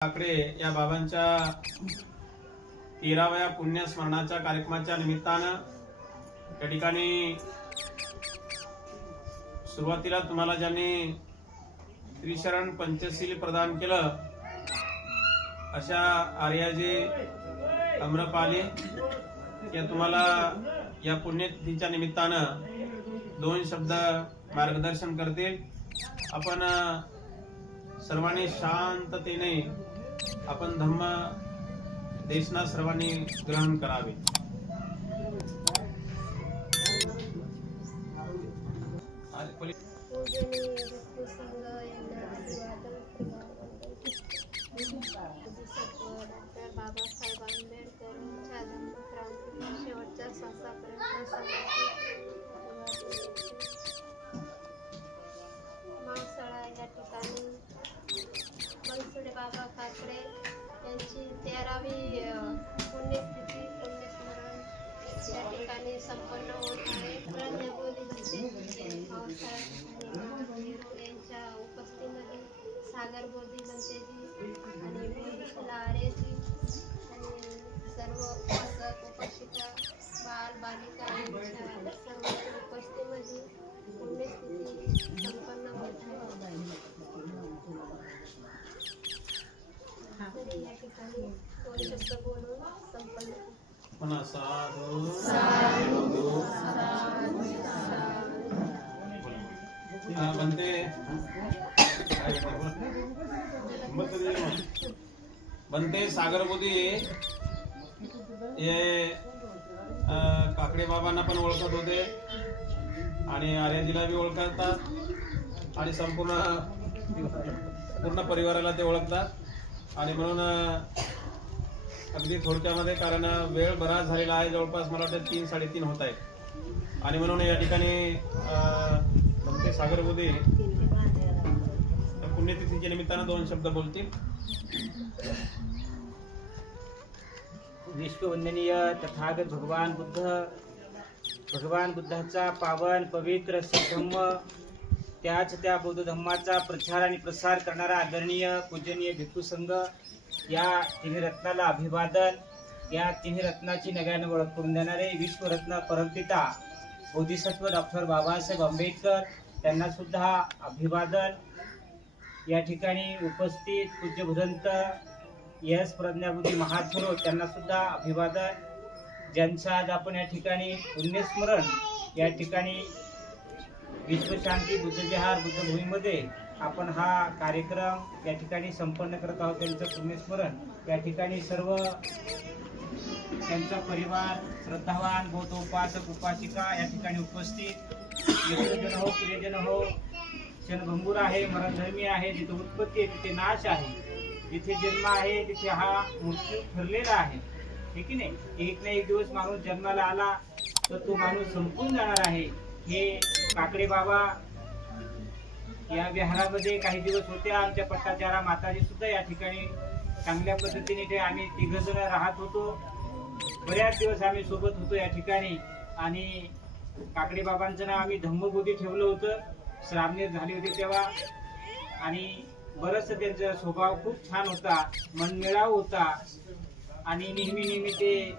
ठाकरे या बाबांच्या तेराव्या पुण्यस्मरणाच्या कार्यक्रमाच्या निमित्तानं या ठिकाणी सुरुवातीला तुम्हाला ज्यांनी त्रिशरण पंचशील प्रदान केलं अशा आर्याजी अम्रपाली या तुम्हाला या पुण्यतिथीच्या निमित्तानं दोन शब्द मार्गदर्शन करतील. आपण सर्वांनी शांततेने आपण धम्म देशना सर्वांनी ग्रहण करावे. आज पुन्हा साधू। हा, बनते. बनते? सागरबुदी हे काकडे बाबांना पण ओळखत होते. आणि आर्याजीला बी ओळखतात. आणि संपूर्ण पूर्ण परिवाराला ते ओळखतात. आणि म्हणून अगदी थोडक्यामध्ये कारण वेळ बराच झालेला आहे. जवळपास मला वाटतं तीन साडेतीन होत आहे आणि म्हणून या ठिकाणी सागर बनते पुण्यतिथीच्या निमित्तानं दोन शब्द बोलतील. विश्ववंदनीय तथागत भगवान बुद्ध भगवान बुद्धाचा पावन पवित्र सद्धम्म त्याच त्या बौद्ध धम्माचा प्रचार आणि प्रसार करणारा आदरणीय पूजनीय भिक्खू संघ या तिन्ही रत्नाला अभिवादन या तिन्ही रत्नाची नव्याने ओळख करून देणारे विश्वरत्न परमपिता बोधिसत्व डॉक्टर बाबासाहेब आंबेडकर त्यांना सुद्धा अभिवादन. या ठिकाणी उपस्थित पूज्य भुदंत यस प्रज्ञाबुद्धी महाथुरो त्यांना सुद्धा अभिवादन. ज्यांचं आज आपण या ठिकाणी पुण्यस्मरण या ठिकाणी विश्वशांती बुद्धविहार बुद्धभूमीमध्ये आपण हा कार्यक्रम या ठिकाणी संपन्न करत आहोत. त्यांचं पुण्यस्मरण. या ठिकाणी सर्व त्यांचा परिवार श्रद्धावान बौद्ध उपासक उपासिका या ठिकाणी उपस्थित. मित्रजन हो प्रियजन हो क्षणभंगूर आहे मरणधर्मी आहे जिथे उत्पत्ती आहे तिथे नाश आहे. जिथे जन्म आहे तिथे हा मृत्यू ठरलेला आहे. हे की नाही? एक ना एक दिवस माणूस जन्माला आला तर तो माणूस संपून जाणार आहे. हे काकडे बाबा या विहारामध्ये काही दिवस होते. आमच्या पट्टाचारा माताजी सुद्धा या ठिकाणी चांगल्या पद्धतीने ते आम्ही तिघ जण राहत होतो. बऱ्याच दिवस आम्ही सोबत होतो या ठिकाणी. आणि काकडे बाबांचं नाव आम्ही धम्मबोधी ठेवलं होतं. श्रामनेर झाली होती तेव्हा. आणि बरंच त्यांचा स्वभाव खूप छान होता. मनमिळाव होता. आणि नेहमी नेहमी ते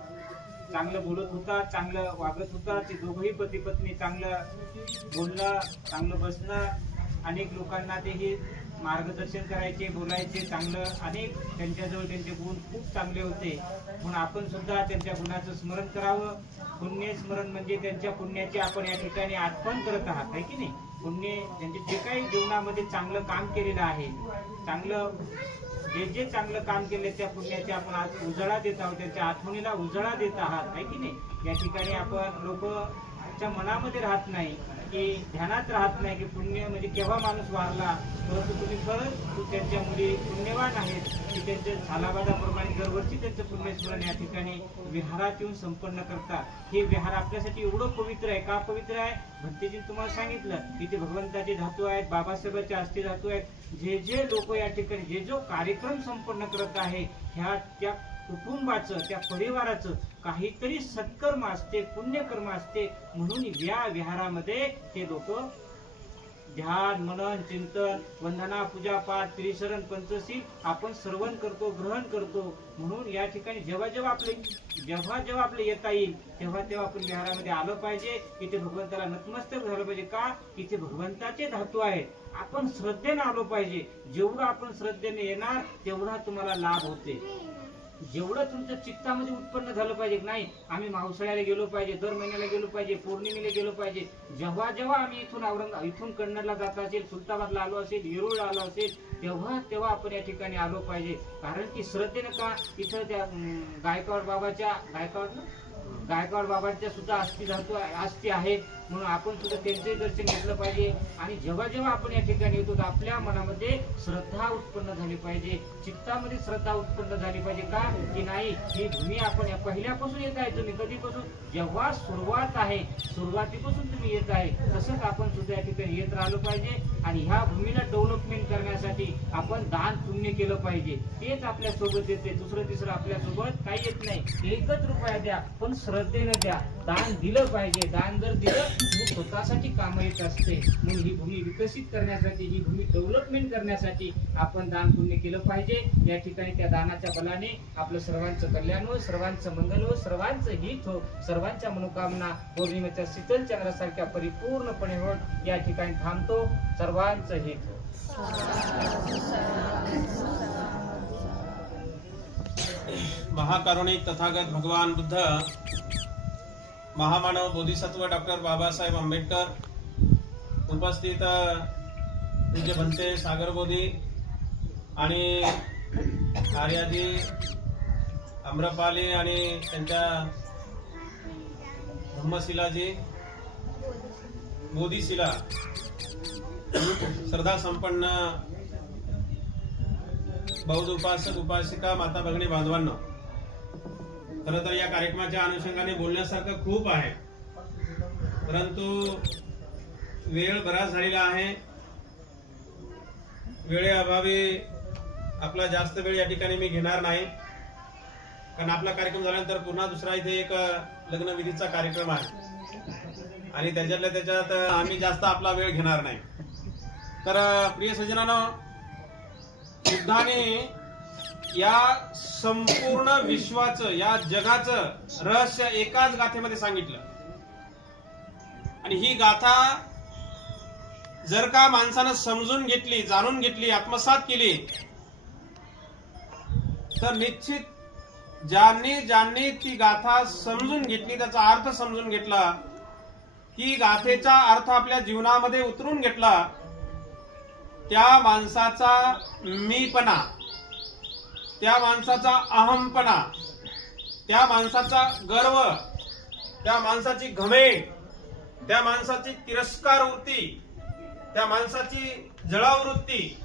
चांगलं बोलत होता चांगलं वागत होता. ते दोघंही पती पत्नी चांगलं बोलणं चांगलं बसणं अनेक लोकांना ते हे मार्गदर्शन करायचे बोलायचे चांगलं. अनेक त्यांच्याजवळ त्यांचे गुण खूप चांगले होते. म्हणून आपण सुद्धा त्यांच्या गुणाचं स्मरण करावं. पुण्य स्मरण म्हणजे त्यांच्या पुण्याची आपण या ठिकाणी आठवण करत आहात आहे की नाही? पुण्य त्यांचे जे काही जीवनामध्ये चांगलं काम केलेलं आहे चांगलं जे जे चांगलं काम केले त्या पुण्याचे आपण आज उजळा देत आहोत त्यांच्या आठवणीला उजळा देत आहात आहे की नाही? या ठिकाणी आपण लोकच्या मनामध्ये राहत नाही. की ध्यानात राहत नाही की पुण्य म्हणजे केव्हा माणूस वारला परंतु तुम्ही खरंच तू त्यांच्या मुली पुण्यवान आहेत की त्यांच्या झालाबादाप्रमाणे दरवर्षी त्यांचं पुण्यस्मरण या ठिकाणी विहारात येऊन संपन्न करतात. हे विहार आपल्यासाठी एवढं पवित्र आहे का पवित्र आहे? भक्तीजी तुम्हाला सांगितलं इथे भगवंताचे धातू आहेत बाबासाहेबांचे अस्थि धातू आहेत. जे जे लोक या ठिकाणी जे जो कार्यक्रम संपन्न करत आहे ह्या त्या कुटुंबाचं त्या परिवाराचं काहीतरी सत्कर्म असते पुण्यकर्म असते म्हणून या विहारामध्ये ते लोक ध्यान मनन चिंतन वंदना पूजा पाठ त्रिशरण पंचशील आपण श्रवण करतो ग्रहण करतो. म्हणून या ठिकाणी जेव्हा जेव्हा आपले जेव्हा जेव्हा आपले येता येईल तेव्हा तेव्हा आपण विहारामध्ये आलं पाहिजे. इथे भगवंताला नतमस्तक झालं पाहिजे. का? इथे भगवंताचे धातू आहेत. आपण श्रद्धेने आलो पाहिजे. जेवढं आपण श्रद्धेने येणार तेवढा तुम्हाला लाभ होते. जेवढं तुमच्या चित्तामध्ये उत्पन्न झालं पाहिजे की नाही? आम्ही मावसाळ्याला गेलो पाहिजे दर महिन्याला गेलो पाहिजे पौर्णिमेला गेलो पाहिजे. जेव्हा जेव्हा आम्ही इथून औरंगा इथून कन्नडला जात असेल सुलताबादला आलो असेल येरूळला आलो असेल तेव्हा तेव्हा आपण या ठिकाणी आलो पाहिजे. कारण की श्रद्धेनं का इथं त्या गायकवाड बाबाच्या गायकवाड गायकवाड बाबांच्या सुद्धा अस्थि धातू अस्थि आहेत. म्हणून आपण सुद्धा त्यांचे दर्शन घेतलं पाहिजे. आणि जेव्हा जेव्हा आपण या ठिकाणी येतो तर आपल्या मनामध्ये श्रद्धा उत्पन्न झाली पाहिजे. चित्तामध्ये श्रद्धा उत्पन्न झाली पाहिजे. का? की नाही? ही भूमी आपण या पहिल्यापासून येत आहे तुम्ही कधीपासून? जेव्हा सुरुवात आहे सुरुवातीपासून तुम्ही येत आहे तसंच आपण सुद्धा या ठिकाणी येत राहिलो पाहिजे. आणि ह्या भूमीला डेव्हलपमेंट करण्यासाठी आपण दान पुण्य केलं पाहिजे. तेच आपल्यासोबत येते. दुसरं तिसरं आपल्यासोबत काही येत नाही. एकच रुपया द्या पण श्रद्धेनं द्या दान दिलं पाहिजे. दान जर दिलं मग स्वतःसाठी काम येत असते. म्हणून ही भूमी विकसित करण्यासाठी ही भूमी डेव्हलपमेंट करण्यासाठी आपण दान पुण्य केलं पाहिजे. या ठिकाणी त्या दानाच्या बलाने आपलं सर्वांचं कल्याण हो सर्वांचं मंगल हो सर्वांचं हित हो सर्वांच्या मनोकामना पौर्णिमेच्या शीतल चंद्रासारख्या परिपूर्णपणे हो या ठिकाणी थांबतो. सर्वांचं हित हो महाकारुणिक तथागत भगवान बुद्ध महामानव बोधिसत्व डॉक्टर बाबासाहेब आंबेडकर उपस्थित पूज्य भंते सागर बोधी आणि आर्याजी आम्रपाली आणि त्यांच्या धम्मशिलाजी बोधिशिला श्रद्धा संपन्न बौद्ध उपासक उपासिका माता भगिनी बांधवांना. खर तर या कार्यक्रमाच्या अनुषंगाने बोलण्यासारखं खूप आहे. परंतु वेळ बराच झालेला आहे. वेळेअभावी आपला जास्त वेळ या ठिकाणी मी घेणार नाही. कारण आपला कार्यक्रम झाल्यानंतर पुन्हा दुसरा इथे एक लग्नविधीचा कार्यक्रम आहे. आणि त्याच्यातल्या त्याच्यात आम्ही जास्त आपला वेळ घेणार नाही. तर प्रिय सज्जनानं युद्धाने या संपूर्ण विश्वाचं या जगाचं रहस्य एकाच गाथेमध्ये सांगितलं. आणि ही गाथा जर का माणसानं समजून घेतली जाणून घेतली आत्मसात केली तर निश्चित ज्यांनी ज्यांनी ती गाथा समजून घेतली त्याचा अर्थ समजून घेतला की गाथेचा अर्थ आपल्या जीवनामध्ये उतरून घेतला त्या माणसाचा मीपणा. त्या माणसाचा अहमपणा त्या माणसाचा गर्व त्या माणसाची घमे त्या माणसाची तिरस्कार वृत्ती त्या माणसाची जळावृत्ती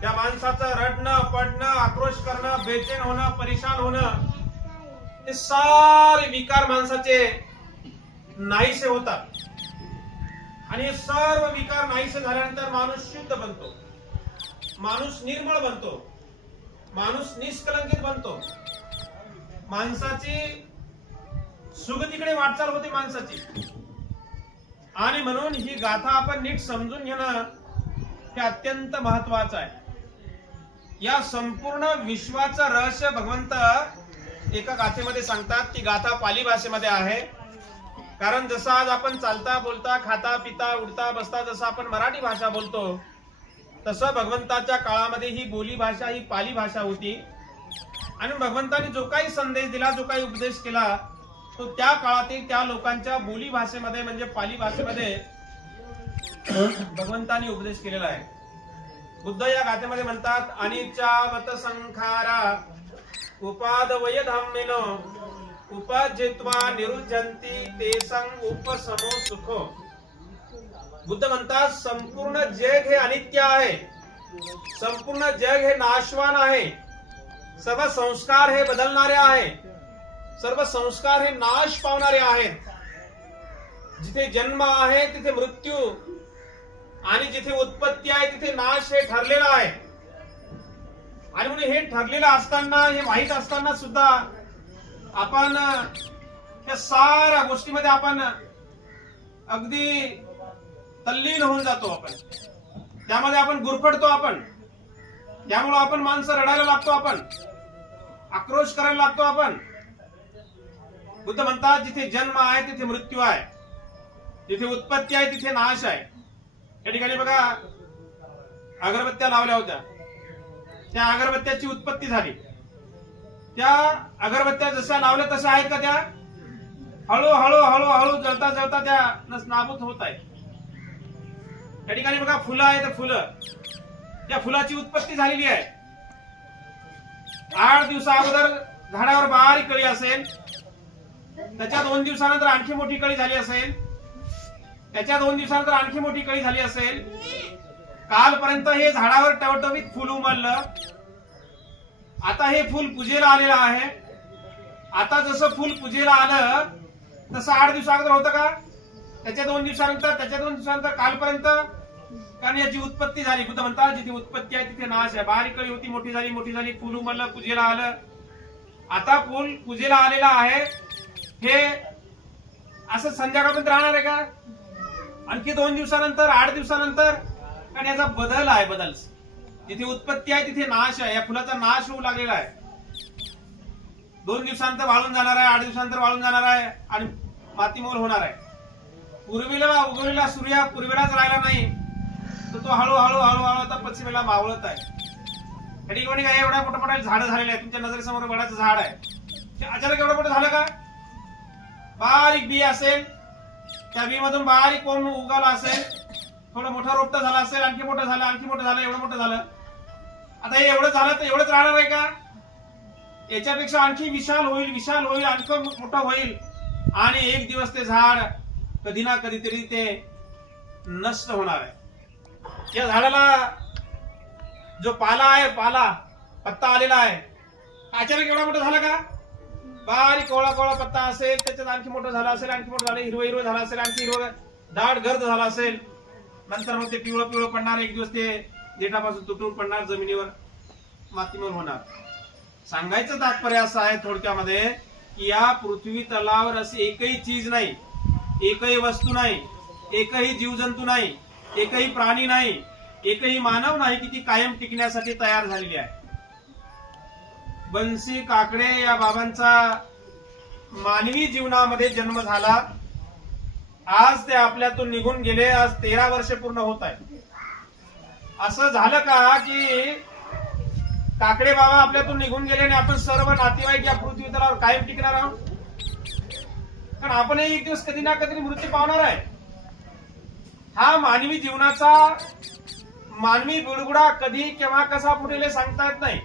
त्या माणसाचं रडणं पडणं आक्रोश करणं बेचैन होणं परेशान होणं हे सारे विकार माणसाचे नाहीसे होतात. आणि हे सर्व विकार नाहीसे झाल्यानंतर माणूस शुद्ध बनतो. माणूस निर्मळ बनतो. माणूस निष्कलंकित बनतो. माणसाची सुगतीकडे वाटचाल होते माणसाची. आणि म्हणून ही गाथा आपण नीट समजून घेणं हे अत्यंत महत्वाचं आहे. या संपूर्ण विश्वाचं रहस्य भगवंत एका गाथेमध्ये सांगतात ती गाथा पाली भाषेमध्ये आहे. कारण जसं आज आपण चालता बोलता खाता पिता उडता बसता जसं आपण मराठी भाषा बोलतो तसं भगवंताच्या काळामध्ये ही बोली भाषा ही पाली भाषा होती. आणि भगवंताने जो काही संदेश दिला जो काही उपदेश केला तो त्या काळातील त्या लोकांच्या बोली भाषेमध्ये म्हणजे पाली भाषेमध्ये भगवंताने उपदेश केलेला आहे. बुद्ध या गाथेमध्ये म्हणतात अनिचावत संखारा उपादवय धाम्यन उपजित्वा निरुजंती ते संग उपसमो सुखो. बुद्ध म्हणतात संपूर्ण जग हे अनित्य आहे. संपूर्ण जग हे नाशवान आहे. सर्व संस्कार हे बदलणारे आहे. सर्व संस्कार हे नाश पावणारे आहेत. जिथे जन्म आहे तिथे मृत्यू. आणि जिथे उत्पत्ती आहे तिथे नाश हे ठरलेलं आहे. आणि म्हणून हे ठरलेलं असताना हे माहीत असताना सुद्धा आपण या साऱ्या गोष्टीमध्ये आपण अगदी तल्लीन होऊन जातो आपण. त्यामध्ये आपण गुरफडतो आपण. त्यामुळं आपण माणसं रडायला लागतो आपण. आक्रोश करायला लागतो आपण. बुद्ध म्हणतात जिथे जन्म आहे तिथे मृत्यू आहे. जिथे उत्पत्ती आहे तिथे नाश आहे. या ठिकाणी बघा अगरबत्त्या लावल्या होत्या. त्या अगरबत्त्याची उत्पत्ती झाली. त्या अगरबत्त्या जशा लावल्या तशा आहेत का त्या? हळूहळू हळूहळू जळता जळता त्या नस- नाबूद होत आहे त्या ठिकाणी बघा फुलं आहेत तर फुलं. त्या फुलाची उत्पत्ती झालेली आहे. आठ दिवसा अगोदर झाडावर बारीक कळी असेल. त्याच्या दोन दिवसानंतर आणखी मोठी कळी झाली असेल. त्याच्या दोन दिवसानंतर आणखी मोठी कळी झाली असेल. कालपर्यंत हे झाडावर टवटवीत फुल उमललं. आता हे फुल पूजेला आलेलं आहे. आता जसं फुल पूजेला आलं तसं आठ दिवसा अगोदर होतं का? त्याच्या दोन दिवसानंतर त्याच्या दोन दिवसानंतर कालपर्यंत कारण याची उत्पत्ती झाली. बुद्ध म्हणतात जिथे उत्पत्ती आहे तिथे नाश आहे. बारीक कळी होती मोठी झाली मोठी झाली. फुल उमरलं पूजेला आलं. आता फुल पूजेला आलेलं आहे. हे असं संध्याकाळपर्यंत राहणार आहे का? आणखी दोन दिवसानंतर आठ दिवसानंतर. कारण याचा बदल आहे बदल. जिथे उत्पत्ती आहे तिथे नाश आहे. या फुलाचा नाश होऊ लागलेला आहे. दोन दिवसानंतर वाळून जाणार आहे आठ दिवसानंतर वाळून जाणार आहे आणि मातीमोल होणार आहे. पूर्वीला उगवलेला सूर्य पूर्वीलाच राहिला नाही. तर तो हळूहळू हळूहळू आता पश्चिमेला मावळत आहे. त्या ठिकाणी काय एवढ्या मोठ्या मोठ्या झाडं झालेले आहेत. तुमच्या नजरेसमोर वडाचं झाड आहे. ते अचानक एवढं मोठं झालं का? बारीक बी असेल त्या बी मधून बारीक कोण उगाला असेल थोडं मोठं रोपटं झालं असेल आणखी मोठं झालं आणखी मोठं झालं एवढं मोठं झालं. आता हे एवढं झालं तर एवढंच राहणार आहे का? याच्यापेक्षा आणखी विशाल होईल विशाल होईल आणखी मोठं होईल. आणि एक दिवस ते झाड कधी ना कधीतरी ते नष्ट होणार आहे. या झाडाला जो पाला आहे पाला पत्ता आलेला आहे अचानक एवढा मोठा झाला का? बारीक कोळा कोळा पत्ता असेल त्याच्यात आणखी मोठं झालं असेल आणखी मोठं झालं हिरवं हिरवं झालं असेल आणखी हिरवं दाट गर्द झाला असेल नंतर मग ते पिवळं पिवळं पडणार एक दिवस ते देठापासून तुटून पडणार जमिनीवर मातीवर होणार. सांगायचं तात्पर्य असं आहे थोडक्यामध्ये की या पृथ्वी तलावर अशी एकही चीज नाही एकही वस्तू नाही एकही जीवजंतू नाही एकही प्राणी नाही एकही मानव नाही की ती कायम टिकण्यासाठी तयार झालेली आहे. बन्सी काकडे या बाबांचा मानवी जीवनामध्ये जन्म झाला. आज ते आपल्यातून निघून गेले आज तेरा वर्ष पूर्ण होत आहे असं झालं का की काकडे बाबा आपल्यातून निघून गेले आणि आपण सर्व नातेवाईक या पृथ्वीतलावर कायम टिकणार आहोत? कारण आपणही एक दिवस कधी ना कधी मृत्यू पावणार आहे. हा मानवी जीवनाचा मानवी बुडबुडा कधी केव्हा कसा फुटेल सांगता येत नाही.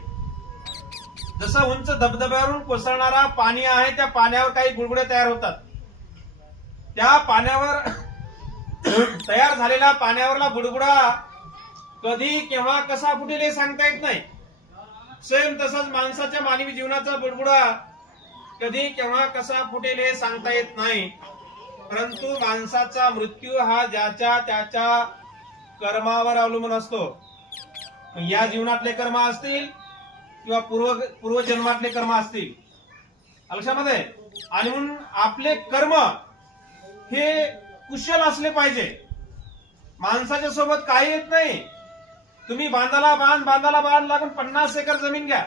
जसं उंच धबधब्यावरून कोसळणारा पाणी आहे त्या पाण्यावर काही बुडबुडे तयार होतात. त्या पाण्यावर तयार झालेला पाण्यावरला बुडबुडा कधी केव्हा कसा फुटेल हे सांगता येत नाही. सेम तसंच माणसाच्या मानवी जीवनाचा बुडबुडा कधी केव्हा कसा फुटेल हे सांगता येत नाही. परंतु माणसाचा मृत्यू हा ज्याच्या त्याच्या कर्मावर अवलंबून असतो. या जीवनातले कर्म असतील किंवा पूर्व पूर्वजन्मातले कर्म असतील. लक्षामध्ये आणि म्हणून आपले कर्म हे कुशल असले पाहिजे. माणसाच्या सोबत काही येत नाही. तुम्ही बांधाला बांध बांधाला बांध लागून पन्नास एकर जमीन घ्या.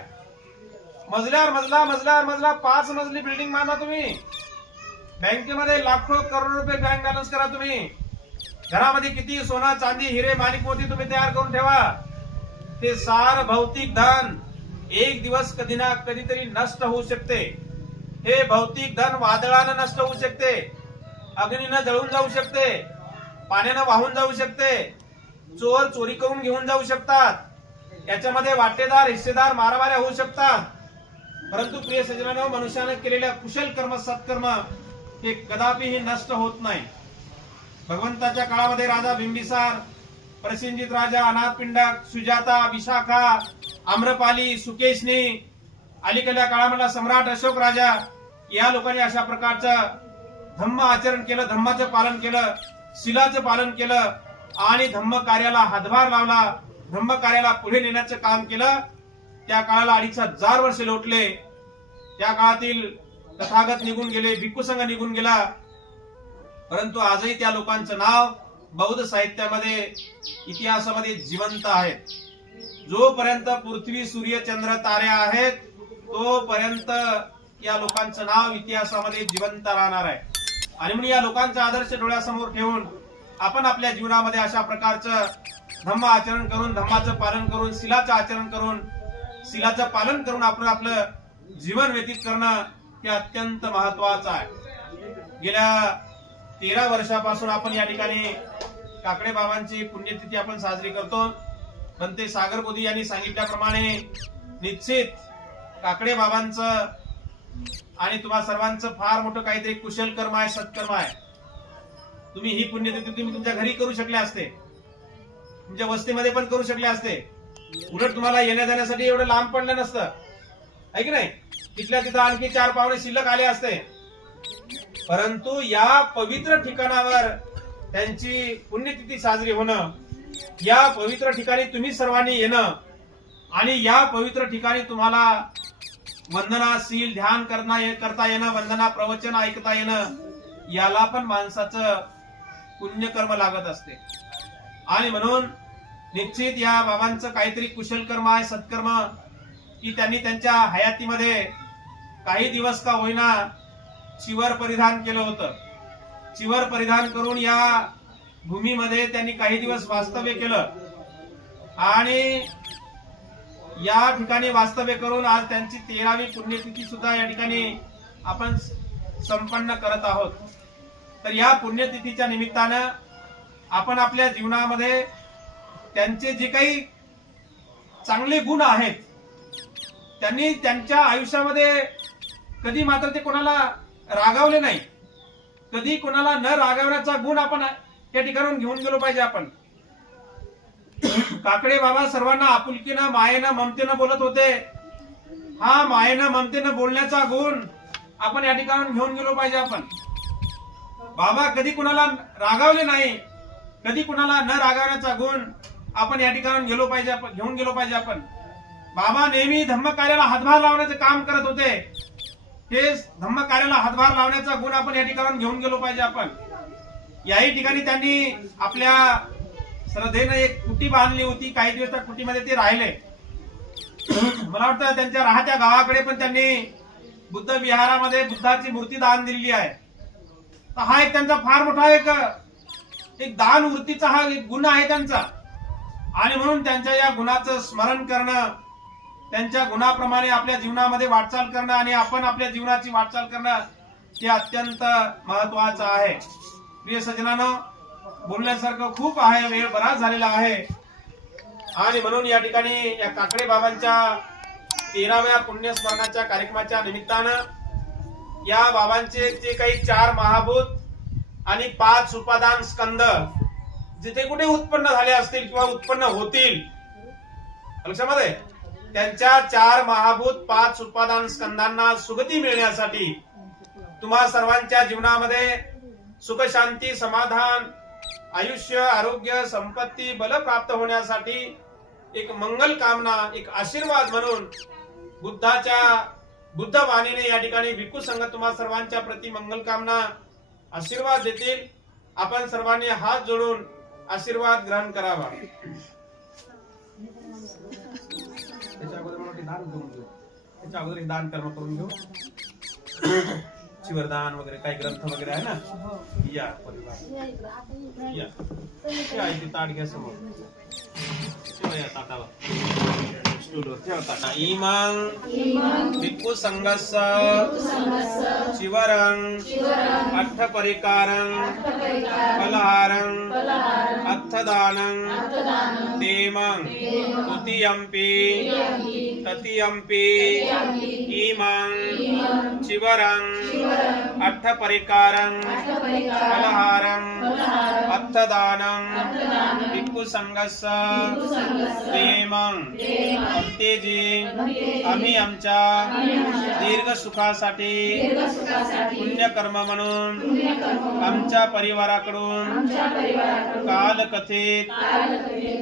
मजल्यावर मजला मजल्यावर मजला पाच मजली बिल्डिंग बांधा तुम्ही. बँकेमध्ये लाखो करोड रुपये बँक बॅलन्स करा तुम्ही. घरामध्ये किती सोना चांदी हिरे माणिक मोती तुम्ही तयार करून ठेवा. ते सार भौतिक धन एक दिवस कधी ना कधीतरी नष्ट होऊ शकते. हे भौतिक धन वादळानं नष्ट होऊ शकते. अग्नीनं जळून जाऊ शकते. पाण्यानं वाहून जाऊ शकते. चोर चोरी करून घेऊन जाऊ शकतात. याच्यामध्ये वाटेदार हिस्सेदार मारामाऱ्या होऊ शकतात. परंतु प्रिय सजनानं मनुष्यानं केलेल्या कुशल कर्म सत्कर्म हे कदापिही नष्ट होत नाही. भगवंताच्या काळामध्ये राजा बिंबिसार प्रसिंजित राजा अनाथपिंडक सुजाता विशाखा आम्रपाली सुकेशनी अलीकडल्या काळामधला सम्राट अशोक राजा या लोकांनी अशा प्रकारचं धम्म आचरण केलं धम्माचं पालन केलं शिलाचं पालन केलं आणि धम्म कार्याला हातभार लावला धम्म कार्याला पुढे नेण्याचं काम केलं. त्या काळाला अडीच हजार वर्ष लोटले. त्या काळातील तथागत निघून गेले भिक्खू संघ निघून गेला. परंतु आजही त्या लोकांचं नाव बौद्ध साहित्यामध्ये इतिहासामध्ये जिवंत आहेत जोपर्यंत पृथ्वी सूर्य चंद्र तारे आहेत तोपर्यंत या लोकांचं नाव इतिहासामध्ये जिवंत राहणार आहे. आणि म्हणून या लोकांचा आदर्श डोळ्यासमोर ठेवून आपण आपल्या जीवनामध्ये अशा प्रकारचं धम्म आचरण करून धम्माचं पालन करून शिलाचं आचरण करून शिलाचं पालन करून आपण आपलं जीवन व्यतीत करणं हे अत्यंत महत्वाचं आहे. गेल्या तेरा वर्षापासून आपण या ठिकाणी काकडे बाबांची पुण्यतिथी आपण साजरी करतो. पण ते सागर मोदी यांनी सांगितल्याप्रमाणे निश्चित काकडे बाबांचं आणि तुम्हा सर्वांचं फार मोठं काहीतरी कुशल कर्म आहे सत्कर्म आहे. तुम्ही ही पुण्यतिथी तुम्ही तुमच्या घरी करू शकले असते. तुमच्या वस्तीमध्ये पण करू शकले असते. उलट तुम्हाला येण्या जाण्यासाठी एवढं लांब पडलं नसतं. आहे की नाही? तिथल्या तिथं आणखी चार पावणे शिल्लक आले असते. परंतु या पवित्र ठिकाणावर त्यांची पुण्यतिथी साजरी होणं या पवित्र ठिकाणी तुम्ही सर्वांनी येणं आणि या पवित्र ठिकाणी तुम्हाला वंदनाशील ध्यान करता करता येणं वंदना प्रवचन ऐकता येणं याला पण माणसाचं पुण्यकर्म लागत असते. आणि म्हणून निश्चित या बाबांचं काहीतरी कुशल कर्म आहे सत्कर्म की त्यांनी त्यांच्या हयातीमध्ये काही दिवस का होईना चिवर परिधान केलं होतं. चिवर परिधान करून या भूमीमध्ये त्यांनी काही दिवस वास्तव्य केलं. आणि या ठिकाणी वास्तव्य करून आज त्यांची तेरावी पुण्यतिथी सुद्धा या ठिकाणी आपण संपन्न करत आहोत. तर या पुण्यतिथीच्या निमित्तानं आपण आपल्या जीवनामध्ये त्यांचे जे काही चांगले गुण आहेत त्यांनी त्यांच्या आयुष्यामध्ये कधी मात्र ते कोणाला रागावले नाही. कधी कोणाला न रागावण्याचा गुण आपण त्या ठिकाणून घेऊन गेलो पाहिजे आपण. काकडे बाबा सर्वांना आपुलकीनं मायेनं ममतेनं बोलत होते. हा मायेनं ममतेनं बोलण्याचा गुण आपण या ठिकाणून घेऊन गेलो पाहिजे आपण. बाबा कधी कुणाला रागावले नाही कधी कुणाला न रागावण्याचा गुण आपण या ठिकाणून गेलो पाहिजे आपण घेऊन गेलो पाहिजे आपण. बाबा नेहमी धम्मकार्याला हातभार लावण्याचं काम करत होते. हे धम्मकार्याला हातभार लावण्याचा गुण आपण या ठिकाणी घेऊन गेलो पाहिजे आपण. याही ठिकाणी त्यांनी आपल्या श्रद्धेनं एक कुटी बांधली होती. काही दिवस त्या कुटीमध्ये ते राहिले. मला वाटतं त्यांच्या राहत्या गावाकडे पण त्यांनी बुद्ध विहारामध्ये बुद्धाची मूर्ती दान दिलेली आहे. तर हा एक त्यांचा फार मोठा एक एक दान वृत्तीचा हा एक गुण आहे त्यांचा. आणि म्हणून त्यांच्या या गुणाचं स्मरण करणं त्यांच्या गुणाप्रमाणे आपल्या जीवनामध्ये वाटचाल करणं आणि आपण आपल्या जीवनाची वाटचाल करणं हे अत्यंत महत्वाचं आहे. प्रिय सजनानं बोलण्यासारखं खूप आहे वेळ बराच झालेला आहे. आणि म्हणून या ठिकाणी या काकडे बाबांच्या तेराव्या पुण्यस्मरणाच्या कार्यक्रमाच्या निमित्तानं या बाबांचे जे काही चार महाभूत आणि पाच उपादान स्कंद जिथे कुठे उत्पन्न झाले असतील किंवा उत्पन्न होतील. लक्षामध्ये त्यांच्या चार महाभूत पाच उत्पादन स्कंदांना सुगती मिळण्यासाठी तुम्हा सर्वांच्या जीवनामध्ये सुख शांती समाधान आयुष्य आरोग्य संपत्ती बल प्राप्त होण्यासाठी एक मंगल कामना एक आशीर्वाद म्हणून बुद्धाच्या बुद्ध वाणीने या ठिकाणी भिक्खू संघ तुम्हा सर्वांच्या प्रति मंगल कामना आशीर्वाद देतील. आपण सर्वांनी हात जोडून आशीर्वाद ग्रहण करावा त्याच्या अगोदर मला ते दान करून घेऊ. त्याच्या अगोदर एक दान कर्म करून घेऊ. शिवरदान वगैरे काही ग्रंथ वगैरे आहे ना? या परिवार या. या ताट घ्या समोर. या ताटावर. ताटा इमां भिक्खू संघस्स चिवरं अट्ठ परिकारं फलहारं अर्थदानं देमं तुतियम्पि ततियम्पि इमं चिवरं अट्ठ परिकारं फलहारं अर्थदानं भिक्खु संघस्स देमं भक्ते जी आम्ही आमच्या दीर्घ सुखासाठी पुण्यकर्म म्हणून आमच्या परिवाराकडून कालकथित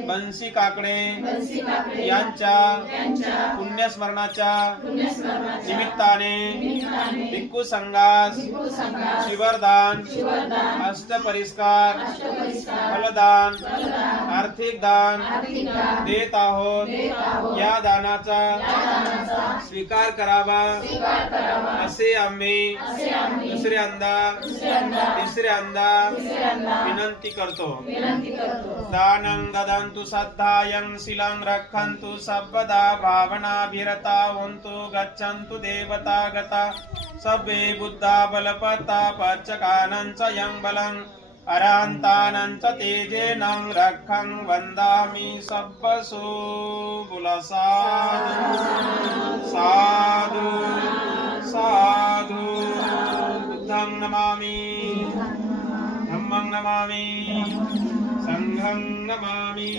बन्सी काकडे यांच्या पुण्यस्मरणाच्या निमित्ताने भिक्खू संघास शिवरदान अष्टपरिष्कार फलदान आर्थिक दान देत आहोत. या दानाचा स्वीकार करावा. असे आम्ही दुसऱ्यांदा तिसऱ्यांदा विनंती करतो. दानं ददन्तु सद्धायं शिलं रक्षन्तु सर्वदा भावनाभिरता वन्तु गच्छन्तु देवता गता। सर्वे बुद्धा बलपता पच्चकानं च यं बलम् अरान्तानं च तेजेन रक्षं वन्दामि सब्बसो बुलसाधु साधु साधु बुद्धं नमामि। धम्मं नमामि संघं नमामि।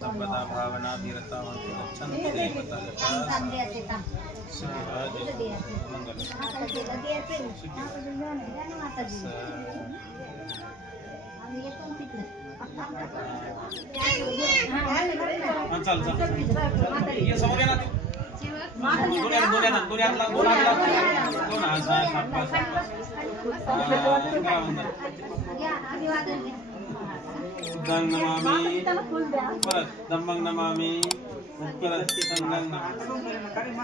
सर्वदा भावना धीरता गच्छन्तु देवता गता मंगल। हा, नमामी परत धम्मं नमामी परत संघं नमामी